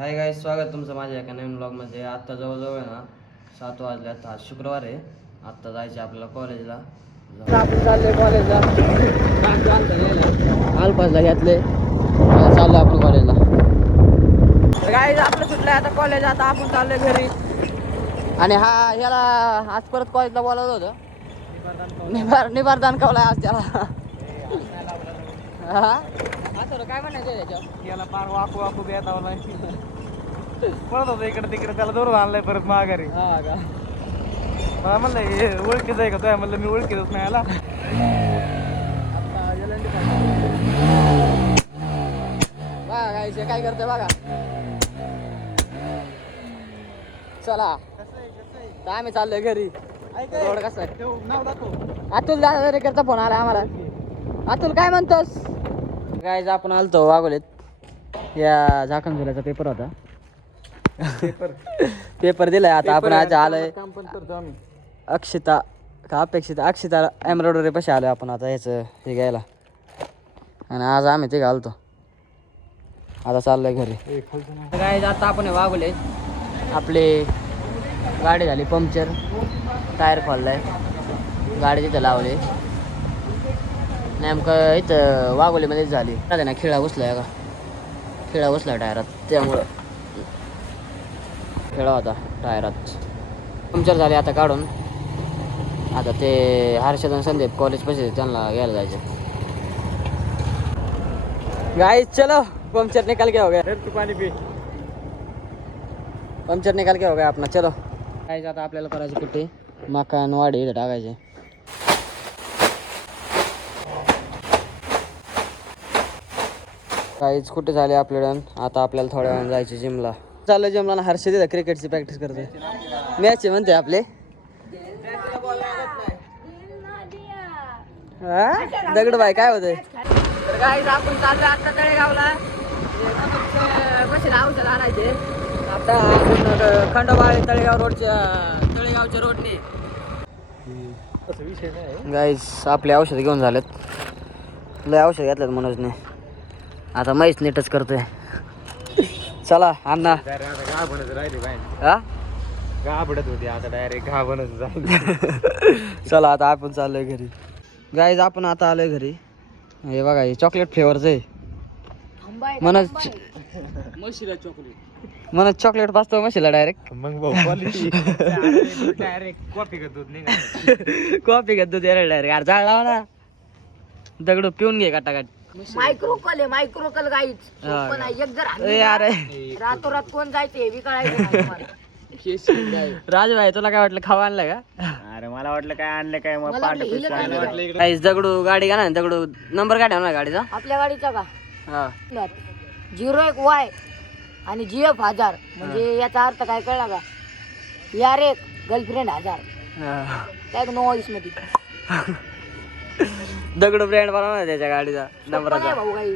Hi guys, स्वागत तुमचं माझ्या एका नवीन ब्लॉगमध्ये. आत्ता जवळजवळ आहे ना 7 वाजल्यात. आज शुक्रवार आहे. आत्ता जायचं आपल्याला कॉलेजला. आपण चाललोय कॉलेजला. आलपासला घेतले, चाललो आपण कॉलेजला. गाईस आपलं सुटलंय आता कॉलेज. आता आपण चाललोय घरी. आणि ह्याला आज परत कॉलेजला बोलावलं होतं. निबार दानकावला आज त्याला. हा काय म्हणायचं त्याच्यावर? याला पार वाकू बेतावला पळत होतं इकडे तिकडे, त्याला दोर आणलाय परत माघारी. हा का? मला म्हणलं हे ओळखीचं आहे का तुझ्या? म्हणलं मी ओळखीतच नाही याला. बघा काय करतोय बघा. चला तर आम्ही चाललोय घरी. रोड कसं आहे? अतुल दादा फोन आला आम्हाला. अतुल काय म्हणतोस? गाईज आपण आलतो वागोलीत. या झाकण झुल्याचा पेपर होता. पेपर दिलाय. आता आपण आज आलोय काम पण करतो आम्ही. अक्षिता एम्ब्रॉयडरी पाशी आलोय आपण आता ह्याचं हे घ्यायला. आणि आज आम्ही ते घालतो. आता चाललोय घरी. गाईज आता आपण वागोले. आपली गाडी झाली पंक्चर. टायर खोललाय. गाडी तिथं लावली. नेमकं इथं वाघोलीमध्येच झाली ना. खिळा बसलाय का? खिळा बसला टायरात, त्यामुळं खिळा होता टायरात. पंक्चर झाले आता काढून. आता ते हर्षद संदीप कॉलेज पाशी त्यांना घ्यायला जायचं. गाइस चलो, पंक्चर निकाल के हो गया. तू पाणी पी. पंक्चर निकाल के हो गया अपना. चलो गाइस आता आपल्याला करायची कुठे मकान वाडी इथं टाकायचे. काहीच कुठे झाले आपल्याला. आता आपल्याला थोड्या वेळानं जायचं जिमला. चाललं जिमला ना. हर्षद इथं क्रिकेटची प्रॅक्टिस करतोय. मॅच आहे म्हणते आपले. दगड बाय काय होतंय? तर गाईज आपण चाललोय आता तळेगावला. कसे औषध आणायचे आता खंडोबाळे तळेगाव तळेगावच्या रोडने. गाईज आपले औषध घेऊन झालेत. लय औषध घेतलेत मनोजने. आता मैच नीटच करतोय. चला अण्णा. घाबरत राहिली बाई. हा घाबरत होती, आता डायरेक्ट घाबरत जाईल. चला आता आपण चाललोय घरी. गाईज आपण आता आलोय घरी. हे बघा हे चॉकलेट फ्लेवरचं आहे. मनोज चॉकलेट पाचतो मशीला डायरेक्ट. मग भाऊ क्वालिटी डायरेक्ट कॉफी का दूध निघाल. कॉफी घेतो त्याला डायरेक्ट. अरे जाळ लावा ना. दगड पिऊन घे काटाकाट. मायक्रोकल गाईच पण एक जर अरे रातोरात कोण जायचे हे बी कळायचं नाही तुम्हाला. राजू भाई तुला काय वाटलं खावा आणलं का? अरे मला वाटलं काय आणलं काय मग मला वाटलं हिला काय आणलं. काहीच दगडू गाडी घ्या ना. दगडू नंबर काय ठेवणार गाडीचा? आपल्या गाडीचा का हा 01Y आणि GF1000 म्हणजे याचा अर्थ काय कळला का? यार एक गर्लफ्रेंड 1000 काय नो वॉइस मध्ये. दगडू ब्रँड बनवणार त्याच्या गाडीचा नंबरचा. भाऊ गाई